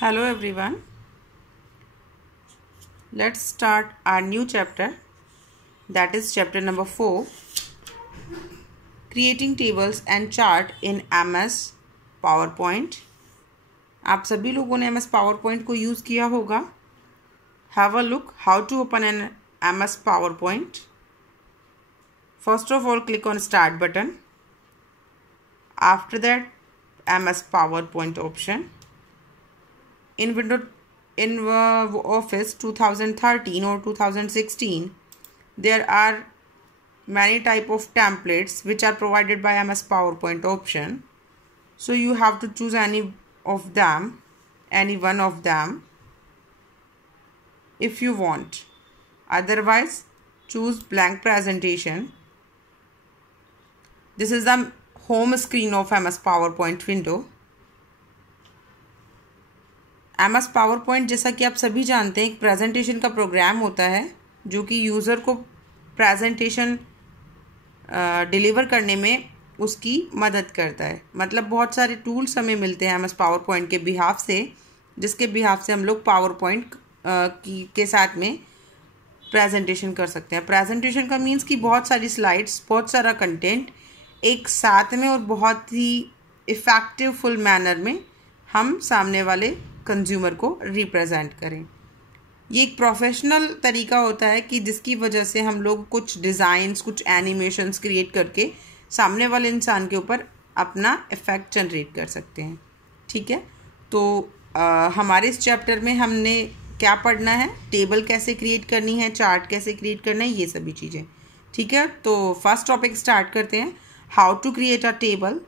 Hello everyone. Let's start our new chapter, that is chapter number 4, creating tables and chart in MS PowerPoint. आप सभी लोगों ने MS PowerPoint को use किया होगा. Have a look how to open an MS PowerPoint. First of all, click on Start button. After that, MS PowerPoint option. In Office 2013 or 2016, there are many type of templates which are provided by MS PowerPoint option. So you have to choose any one of them if you want. Otherwise, choose blank presentation. This is the home screen of MS PowerPoint window. MS PowerPoint जैसा कि आप सभी जानते हैं एक presentation का programme होता है जो कि यूज़र को प्रेजेंटेशन डिलीवर करने में उसकी मदद करता है. मतलब बहुत सारे टूल्स हमें मिलते हैं MS PowerPoint के बिहाफ से, जिसके बिहाफ से हम लोग PowerPoint के साथ में प्रेजेंटेशन कर सकते हैं. प्रेजेंटेशन का मीन्स कि बहुत सारी स्लाइड्स, बहुत सारा कंटेंट एक साथ में और बहुत ही इफ़ेक्टिव फुल मैनर में हम सामने वाले कंज्यूमर को रिप्रेजेंट करें. ये एक प्रोफेशनल तरीका होता है कि जिसकी वजह से हम लोग कुछ डिज़ाइंस, कुछ एनिमेशंस क्रिएट करके सामने वाले इंसान के ऊपर अपना इफ़ेक्ट जनरेट कर सकते हैं. ठीक है, तो हमारे इस चैप्टर में हमने क्या पढ़ना है, टेबल कैसे क्रिएट करनी है, चार्ट कैसे क्रिएट करना है, ये सभी चीज़ें. ठीक है, तो फर्स्ट टॉपिक स्टार्ट करते हैं, how to create a table.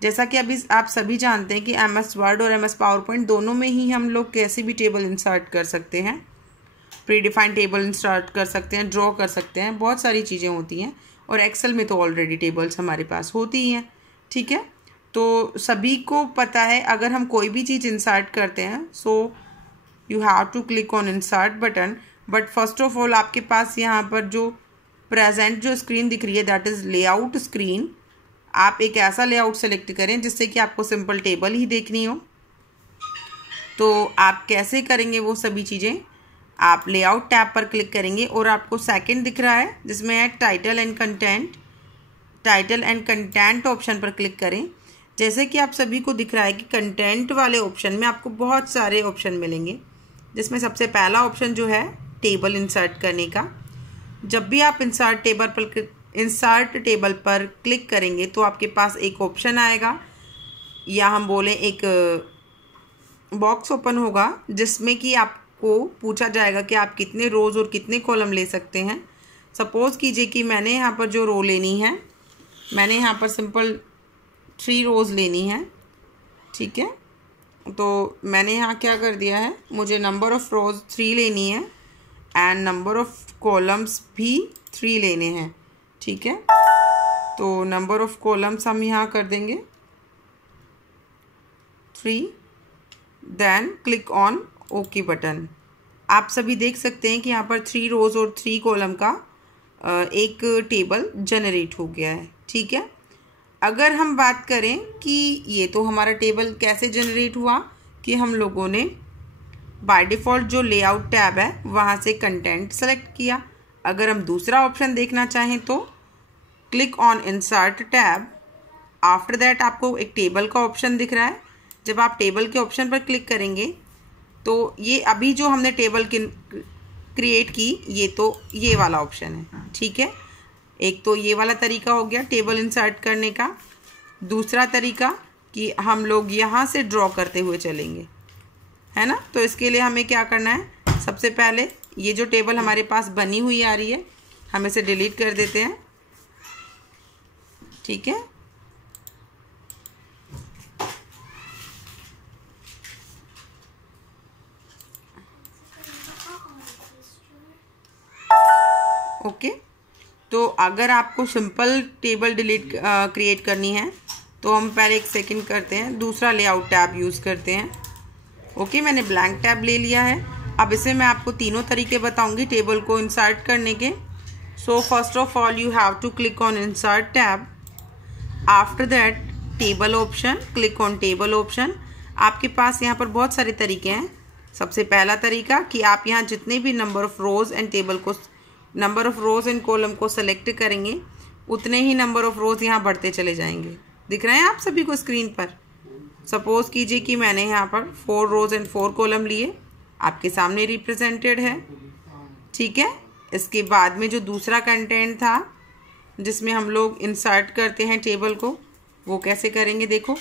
जैसा कि अभी आप सभी जानते हैं कि MS वर्ड और MS PowerPoint दोनों में ही हम लोग कैसे भी टेबल इंसर्ट कर सकते हैं. प्रीडिफाइंड टेबल इंसर्ट कर सकते हैं, ड्रॉ कर सकते हैं, बहुत सारी चीज़ें होती हैं. और एक्सेल में तो ऑलरेडी टेबल्स हमारे पास होती ही हैं. ठीक है, तो सभी को पता है अगर हम कोई भी चीज़ इंसर्ट करते हैं so you have to click on insert button. But first of all आपके पास यहाँ पर जो प्रेजेंट जो स्क्रीन दिख रही है दैट इज़ लेआउट स्क्रीन. आप एक ऐसा लेआउट सेलेक्ट करें जिससे कि आपको सिंपल टेबल ही देखनी हो. तो आप कैसे करेंगे वो सभी चीज़ें, आप लेआउट टैब पर क्लिक करेंगे और आपको सेकंड दिख रहा है जिसमें है title and content. Title and content option पर क्लिक करें. जैसे कि आप सभी को दिख रहा है कि कंटेंट वाले ऑप्शन में आपको बहुत सारे ऑप्शन मिलेंगे, जिसमें सबसे पहला ऑप्शन जो है टेबल इंसर्ट करने का. जब भी आप इंसर्ट टेबल पर क्लिक करेंगे तो आपके पास एक ऑप्शन आएगा या हम बोलें एक बॉक्स ओपन होगा जिसमें कि आपको पूछा जाएगा कि आप कितने रोज़ और कितने कॉलम ले सकते हैं. सपोज़ कीजिए कि मैंने यहाँ पर जो रो लेनी है, मैंने यहाँ पर सिंपल 3 रोज़ लेनी है. ठीक है, तो मैंने यहाँ क्या कर दिया है, मुझे नंबर ऑफ़ रोज़ 3 लेनी है एंड नंबर ऑफ़ कॉलम्स भी 3 लेने हैं. ठीक है, तो नंबर ऑफ कॉलम्स हम यहाँ कर देंगे 3. Then click on okay button. आप सभी देख सकते हैं कि यहाँ पर 3 रोज़ और 3 कॉलम का एक टेबल जनरेट हो गया है. ठीक है, अगर हम बात करें कि ये तो हमारा टेबल कैसे जनरेट हुआ कि हम लोगों ने बाय डिफ़ॉल्ट जो लेआउट टैब है वहाँ से कंटेंट सेलेक्ट किया. अगर हम दूसरा ऑप्शन देखना चाहें तो click on insert tab. After that आपको एक टेबल का ऑप्शन दिख रहा है. जब आप टेबल के ऑप्शन पर क्लिक करेंगे तो ये अभी जो हमने टेबल क्रिएट की ये तो ये वाला ऑप्शन है. ठीक है, एक तो ये वाला तरीका हो गया टेबल इंसर्ट करने का. दूसरा तरीका कि हम लोग यहाँ से ड्रॉ करते हुए चलेंगे, है ना. तो इसके लिए हमें क्या करना है, सबसे पहले ये जो टेबल हमारे पास बनी हुई आ रही है हम इसे डिलीट कर देते हैं. ठीक है, ओके. तो अगर आपको सिंपल टेबल क्रिएट करनी है तो हम पहले एक सेकंड करते हैं, दूसरा लेआउट टैब यूज़ करते हैं. ओके, मैंने ब्लैंक टैब ले लिया है. अब इसे मैं आपको तीनों तरीके बताऊंगी टेबल को इंसर्ट करने के. So first of all you have to click on insert tab. After that table option, click on table option. आपके पास यहाँ पर बहुत सारे तरीके हैं। सबसे पहला तरीका कि आप यहाँ जितने भी number of rows and column को सेलेक्ट करेंगे उतने ही नंबर ऑफ़ रोज़ यहाँ बढ़ते चले जाएंगे। दिख रहे हैं आप सभी को स्क्रीन पर। सपोज़ कीजिए कि मैंने यहाँ पर 4 रोज़ एंड 4 कॉलम लिए, आपके सामने रिप्रेजेंटेड है। ठीक है, इसके बाद में जो दूसरा कंटेंट था जिसमें हम लोग इंसर्ट करते हैं टेबल को, वो कैसे करेंगे देखो।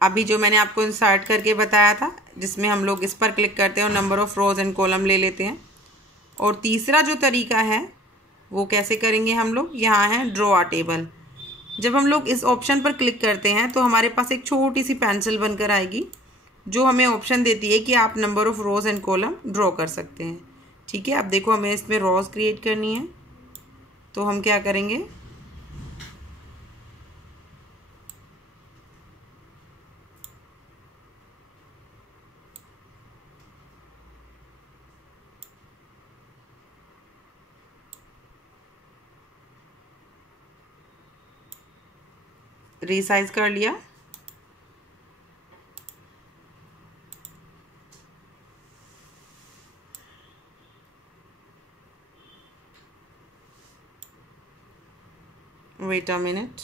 अभी जो मैंने आपको इंसर्ट करके बताया था, जिसमें हम लोग इस पर क्लिक करते हैं और number of rows and column ले लेते हैं। और तीसरा जो तरीका है वो कैसे करेंगे हम लोग, यहाँ है ड्रॉ अ टेबल। जब हम लोग इस ऑप्शन पर क्लिक करते हैं तो हमारे पास एक छोटी सी पेंसिल बनकर आएगी जो हमें ऑप्शन देती है कि आप number of rows and column draw कर सकते हैं। ठीक है, अब देखो हमें इसमें रोज़ क्रिएट करनी है, तो हम क्या करेंगे, रीसाइज कर लिया। Wait a minute.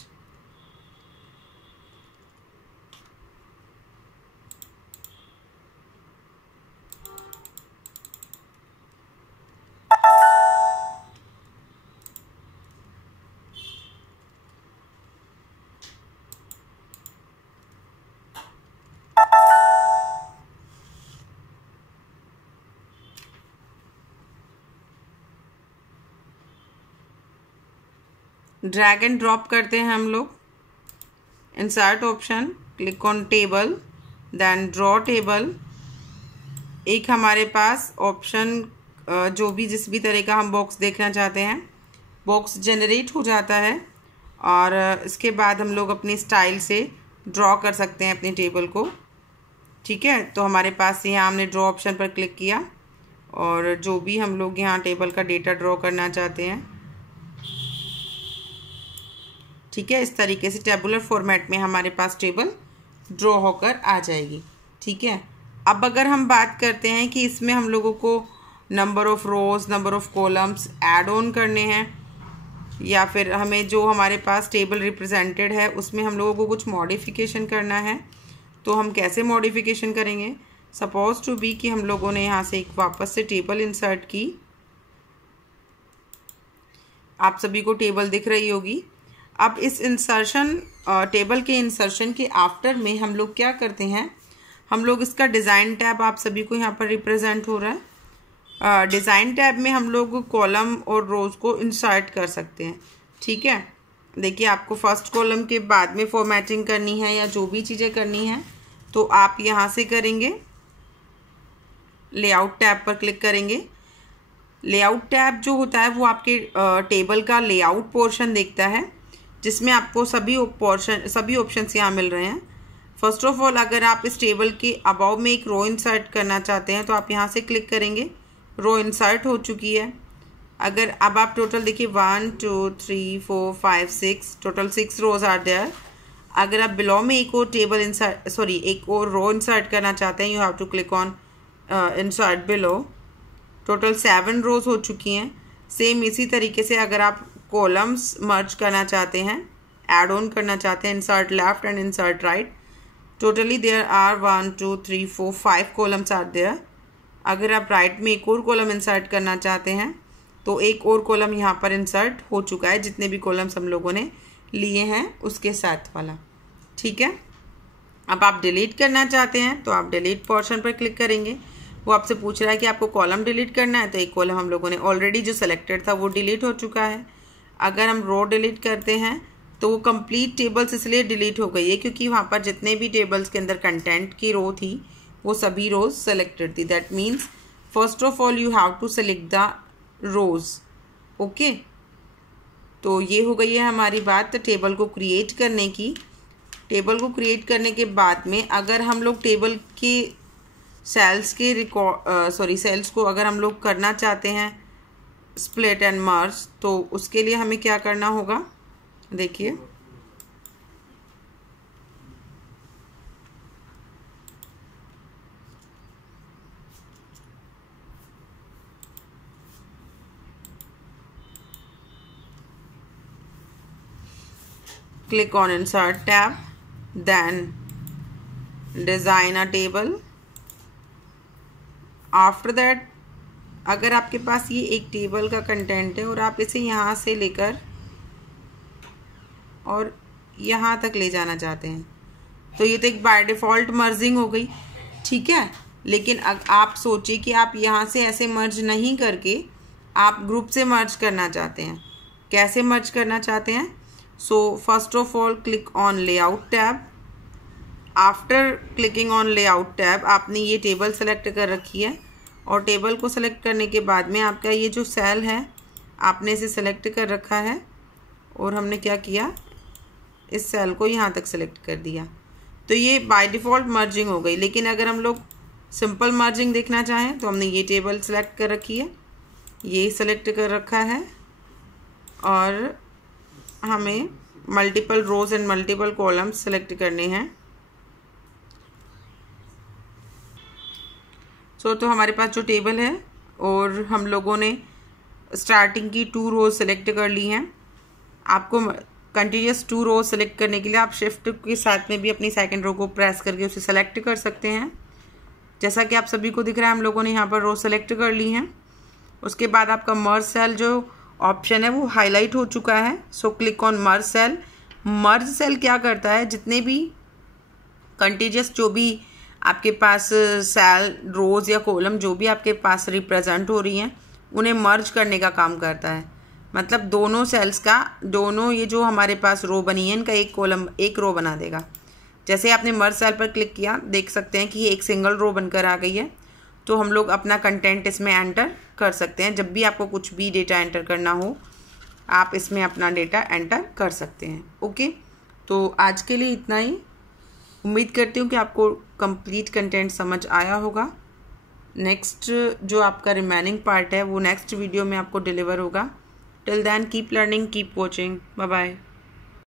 Drag and drop करते हैं हम लोग। Insert option, click on table, then draw table. एक हमारे पास ऑप्शन जो भी जिस भी तरह का हम बॉक्स देखना चाहते हैं, बॉक्स जनरेट हो जाता है और इसके बाद हम लोग अपनी स्टाइल से ड्रॉ कर सकते हैं अपनी टेबल को। ठीक है, तो हमारे पास यहाँ हमने ड्रॉ ऑप्शन पर क्लिक किया और जो भी हम लोग यहाँ टेबल का डेटा ड्रॉ करना चाहते हैं, ठीक है, इस तरीके से टेबुलर फॉर्मेट में हमारे पास टेबल ड्रॉ होकर आ जाएगी। ठीक है, अब अगर हम बात करते हैं कि इसमें हम लोगों को number of rows, number of columns add on करने हैं, या फिर हमें जो हमारे पास टेबल रिप्रेजेंटेड है उसमें हम लोगों को कुछ मॉडिफिकेशन करना है, तो हम कैसे मॉडिफिकेशन करेंगे। सपोज टू बी कि हम लोगों ने यहाँ से एक वापस से टेबल इंसर्ट की, आप सभी को टेबल दिख रही होगी। अब इस इंसर्शन टेबल के इंसर्शन के आफ्टर में हम लोग क्या करते हैं, हम लोग इसका डिज़ाइन टैब आप सभी को यहाँ पर रिप्रेजेंट हो रहा है। डिज़ाइन टैब में हम लोग कॉलम और रोज़ को इंसर्ट कर सकते हैं। ठीक है, देखिए आपको फर्स्ट कॉलम के बाद में फॉर्मेटिंग करनी है या जो भी चीज़ें करनी है तो आप यहाँ से करेंगे, लेआउट टैब पर क्लिक करेंगे। लेआउट टैब जो होता है वो आपके टेबल का लेआउट पोर्शन देखता है, जिसमें आपको सभी ऑप्शंस यहाँ मिल रहे हैं। फर्स्ट ऑफ ऑल, अगर आप इस टेबल के अबाव में एक रो इंसर्ट करना चाहते हैं तो आप यहाँ से क्लिक करेंगे, रो इंसर्ट हो चुकी है। अगर अब आप टोटल देखिए 1 2 3 4 5 6 टोटल 6 रोज आर देयर। अगर आप बिलो में एक और टेबल एक और रो इंसर्ट करना चाहते हैं, you have to click on insert below. Total 7 rows हो चुकी हैं। सेम इसी तरीके से अगर आप कॉलम्स मर्ज करना चाहते हैं, ऐड ऑन करना चाहते हैं, insert left and insert right, totally there are 1 2 3 4 5 columns are there. अगर आप राइट में एक और कॉलम इंसर्ट करना चाहते हैं तो एक और कॉलम यहाँ पर इंसर्ट हो चुका है, जितने भी कॉलम्स हम लोगों ने लिए हैं उसके साथ वाला। ठीक है, अब आप डिलीट करना चाहते हैं तो आप डिलीट पोर्शन पर क्लिक करेंगे। वो आपसे पूछ रहा है कि आपको कॉलम डिलीट करना है, तो एक कॉलम हम लोगों ने ऑलरेडी जो सेलेक्टेड था वो डिलीट हो चुका है। अगर हम रो डिलीट करते हैं तो वो कंप्लीट टेबल्स इसलिए डिलीट हो गई है क्योंकि वहाँ पर जितने भी टेबल्स के अंदर कंटेंट की रो थी वो सभी रोज सेलेक्टेड थी। That means first of all you have to select the rows. Okay, तो ये हो गई है हमारी बात टेबल को क्रिएट करने की। टेबल को क्रिएट करने के बाद में अगर हम लोग टेबल के सेल्स को अगर हम लोग करना चाहते हैं स्प्लिट एंड मर्ज, तो उसके लिए हमें क्या करना होगा, देखिए click on insert tab, then design a table. After that अगर आपके पास ये एक टेबल का कंटेंट है और आप इसे यहाँ से लेकर और यहाँ तक ले जाना चाहते हैं, तो ये तो एक बाय डिफ़ॉल्ट मर्जिंग हो गई, ठीक है। लेकिन आप सोचिए कि आप यहाँ से ऐसे मर्ज नहीं करके आप ग्रुप से मर्ज करना चाहते हैं। कैसे मर्ज करना चाहते हैं? सो first of all click on layout tab. After clicking on layout tab आपने ये टेबल सेलेक्ट कर रखी है, और टेबल को सेलेक्ट करने के बाद में आपका ये जो सेल है आपने इसे सेलेक्ट कर रखा है, और हमने क्या किया, इस सेल को यहाँ तक सेलेक्ट कर दिया। तो ये बाय डिफ़ॉल्ट मर्जिंग हो गई। लेकिन अगर हम लोग सिंपल मर्जिंग देखना चाहें तो हमने ये टेबल सेलेक्ट कर रखी है, ये सेलेक्ट कर रखा है, और हमें multiple rows and multiple columns select करने हैं। तो हमारे पास जो टेबल है और हम लोगों ने स्टार्टिंग की 2 रोज सेलेक्ट कर ली हैं। आपको कंटिन्यूस 2 रोज सेलेक्ट करने के लिए आप शिफ्ट के साथ में भी अपनी सेकंड रो को प्रेस करके उसे सेलेक्ट कर सकते हैं। जैसा कि आप सभी को दिख रहा है, हम लोगों ने यहाँ पर रो सेलेक्ट कर ली हैं। उसके बाद आपका मर्ज सेल जो ऑप्शन है वो हाईलाइट हो चुका है। So click on merge cell. Merge cell क्या करता है, जितने भी कंटिन्यूस जो भी आपके पास सेल, रोज या कॉलम जो भी आपके पास रिप्रेजेंट हो रही हैं, उन्हें मर्ज करने का काम करता है। मतलब दोनों सेल्स का, दोनों ये जो हमारे पास रो बनी है इनका एक कॉलम, एक रो बना देगा। जैसे आपने मर्ज सेल पर क्लिक किया, देख सकते हैं कि ये एक सिंगल रो बनकर आ गई है। तो हम लोग अपना कंटेंट इसमें एंटर कर सकते हैं। जब भी आपको कुछ भी डेटा एंटर करना हो आप इसमें अपना डेटा एंटर कर सकते हैं। ओके, तो आज के लिए इतना ही। उम्मीद करती हूँ कि आपको कंप्लीट कंटेंट समझ आया होगा। नेक्स्ट जो आपका रिमेनिंग पार्ट है वो नेक्स्ट वीडियो में आपको डिलीवर होगा। Till then keep learning, keep watching, bye bye.